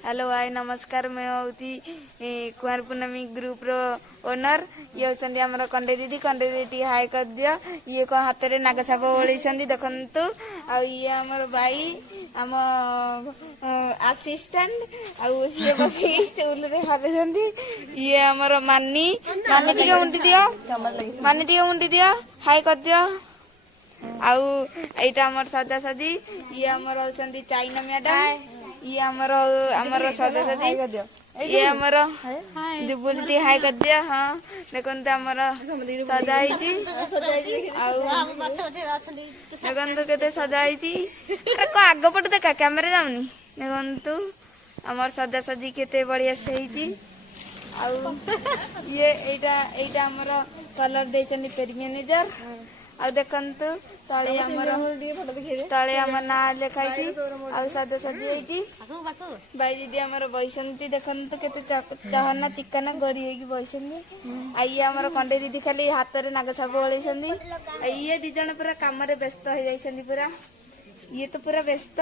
Hello hi नमस्कार मैं हूँ कुमार पूर्णमी ग्रुप रो ओनर ये होती आम कंडे दीदी हाय कर दियो ये को हाथ में नागछाप ओढ़ी देखु आ ये आमर भाई आम आसिस्टेंट आए बस स्टूल रे भाभी ये आमर मानी मानी टी उंडी दियो मानी टी उंडी दियो हाय कर दियो आउ एटा आमर सजासजी ये आमर होती चाइना मैडम ये आमर आमर सजासजी ये आमर जुबुलती हाय कर दिया हाँ देखते आमर सजाई देखते केते सजाई आग पट देखा कैमेरा जाऊनी देखु आमर सजासजी केते बढ़िया से ये एटा आमर कलर देछन पेरी मैनेजर आ देखंतु तळे आमर ना लिखाई आ सजासजी भाई दीदी आमर बैसंती देखंतु केते चहना चिकना गरी होगी बैसंती आइए आमर कंडे दीदी खाली हाथ रे नागछाप ओळैसंती ये दी जण पूरा काम रे व्यस्त हो जाइसंती पूरा ये तो पूरा व्यस्त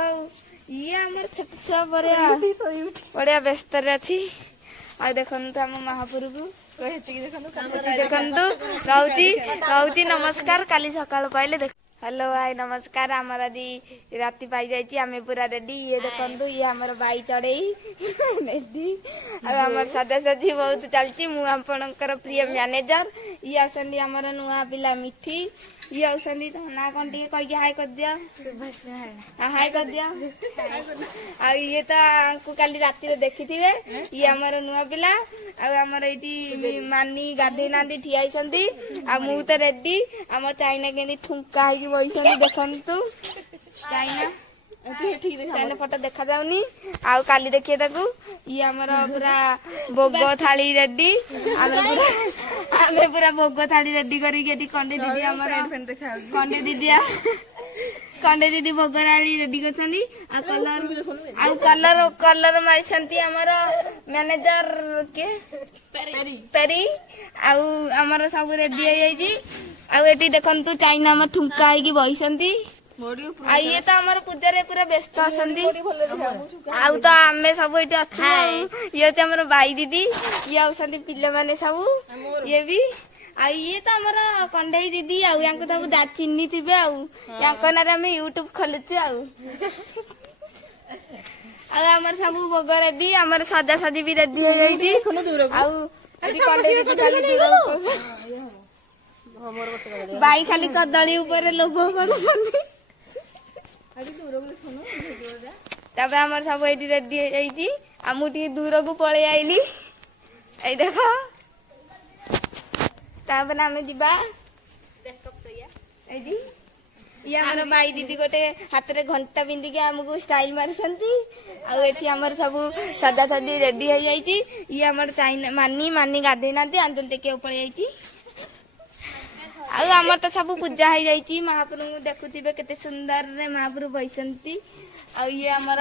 ये आमर छोट छुआ बढ़िया व्यस्त रे अछि आ देखंतु हम महापुर को देखु रोची नमस्कार काली सकाल पाइले हेलो हाय नमस्कार आमर आदि राति पाई जाइए आम पूरा रेडी ये देखु ये आमर बाई चढ़ई रेडी आमर सजासजी बहुत चलती मुझे प्रिय मैनेजर ये आसंदी आमर नुआ पिला मिठी ये आसंदी ना कौन टे कह हाय कर दिया हाय कर दिया आ ये तो काली राति देखी थे ये आमर नुआ पिला आमर ये मानी गाधे ना ठिया मु तो रेडी आम चाइना के ठुंका है बही देखु चाइना चाइना फोटो देखा जाऊनी आउ काली देखिए ताकू ये आमर पूरा भोग थाली रेडी आमे पूरा भोग थाली रेडी करी कंडे दीदी आमर कंडे दीदी भोग थाली रेडी करछनी आ कलर कलर मारिछंती आमर मैनेजर के पेरी आमर सब रेडी हो जाइए आठी देखु चाइना आम ठुंका है बहीसंती ये तो आमर पूजा रे पूरा व्यस्त आसंती आउ तो आमे सब ये अच्छे ये आमर बाई दीदी ये आसंती पिले माने सब ये भी ये तो आमर कंडे दीदी आउ सब चिन्नी थे आम यूट्यूब खोलुचु आमर सब भोग रेडी आमर सजासजी भी रेडी हो बाई खाली कदली ऊपर लोभ कर आमर सब ये रेडी हो दूर को पलि आईली देख आम जीवा ये आमर बाई दीदी गोटे हाथ में घंटा पिंधिकी आमको स्टाइल मारिसंती आमर सब सजासजी रेडी हो जाइए ये आमर चाइना मानी मानी गाधे ना आंदोल टेक पलि आमर तो सब पूजा हो जाइए महापुर को देखुवे केते सुंदर रे महापुर बहीसंती ये आमर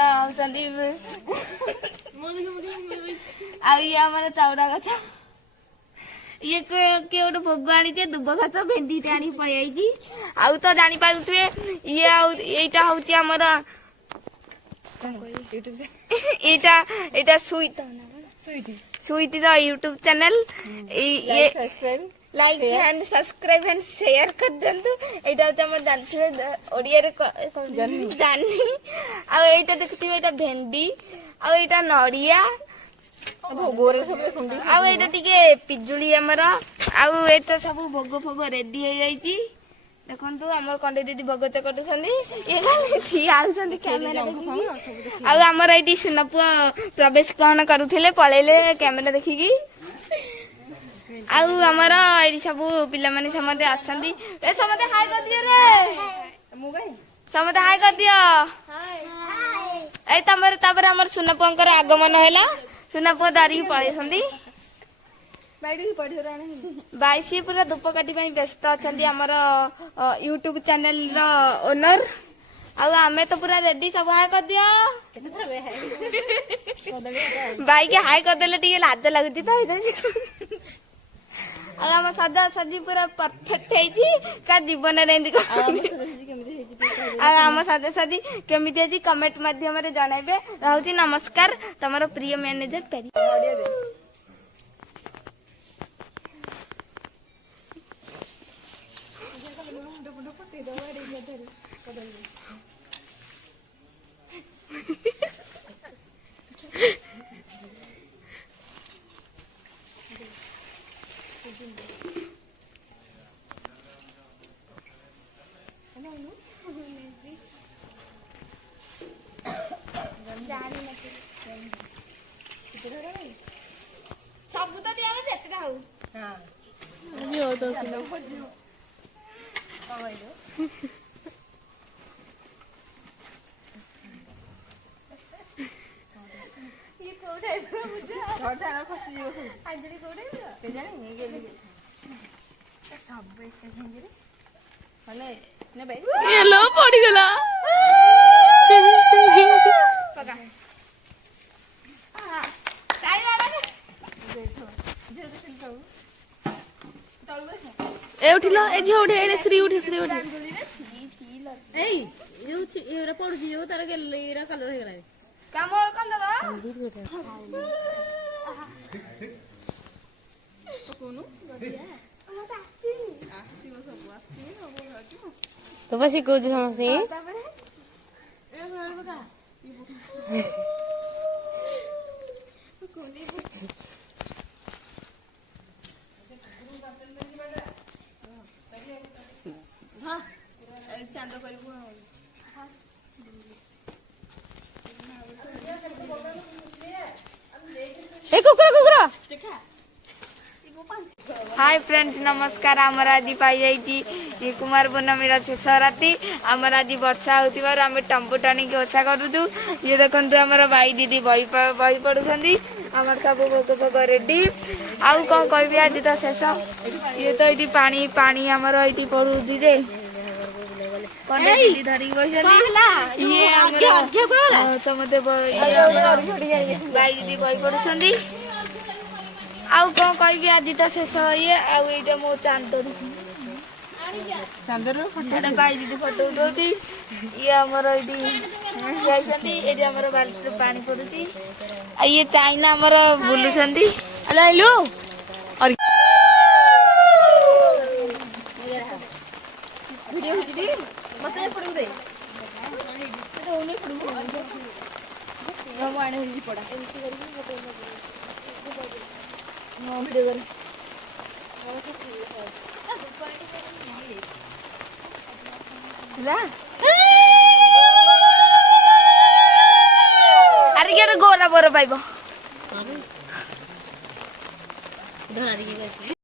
ये आमर चौड़ा गछ ये किए गोटे भोग आनी दुब घास भेंडी टे आनी पलि आउ तो जानी पारे ये यहीटा हूँ आमर sweet YouTube channel like and subscribe and share कर दिंतु यहाँ जानते ओडिया जानी आईटा देखुए यहाँ भेंडी आईटा नड़िया आईटा पिजुली आमर आईटा सब भोग फोग रेडी हो जाइए देखु आम कंडे दीदी भोग चकटुंट आमर ये सुनपुआ प्रवेश ग्रहण करुले पलैले कैमेरा देखिकी आमर ये सब पिला माने समते अच्छा समते हाय कर दियो रे समते हाय कर दियो तमर आमर सुनपुआ आगमन है सुनपुआ दारी पलैसंती बाई सी पूरा धूपकाठी व्यस्त अच्छा आमर यूट्यूब चैनल ओनर आमे तो पूरा रेडी सब हाय कर दियो बाई के हाय करदेले टिके लाज लगुची तो आम सजा सजी पूरा परफेक्ट है का जीवन रे आम साथसाथी केमिति अछि कमेंट माध्यम रे जणाइबे। रहउची नमस्कार तमरो प्रिय मैनेजर पेरी। सबू तो दिया जेतरा हो हां ये हो तो किलो ये कोठे मुझे छोटा ना फसी जीव अंजलि कोठे के जाने नहीं गेली सब बेस्ट अंजलि हने ने भाई ये लो पड़ी गला पका हां काय वाला देखो जे देखिन तो तळु बस ए उठिलो ए जे उठे ए श्री उठे ए एरा पड़ जियो तार गेले एरा कलर हे गला काम और कलर कोनु बढ़िया तो बस को जे हमसे ए घर बका कोनी हां चांद करबो ए कुकुरा हाय फ्रेंड्स नमस्कार आमर आज पाई जाइए कुमार पूर्णमी शेष राति आमर आज वर्षा होतिबार आमे टंपू टाणी के ओछा करूछु। ये देखंतु हमर भाई दीदी बही पढुछंदी हमर सब भोग रेडी आउ कौन कहबी आज तो शेष ये तो इटी पानी पानी हमर इटी पढुछि जे कोने दीदी धरी बसंदी ये हमर समते भाई दीदी बही पढुछंदी आउ कौन कहबी आज तो शेष ये आउ एटा मो चांदर फोटो भाई दीदी फोटो उठौती ये हमर इटी जाइसंदी एटी हमर बाल्टी पानी पडुती आ ये चाइना हमर बुलुसंदी अला हेलो और वीडियो हिडी मते पडु दे तो ओने पडु हम आने हिडी पडा एमती करबी फोटो नो वीडियो कर अरे क्या गोरा बोरा पाइब धना दिखे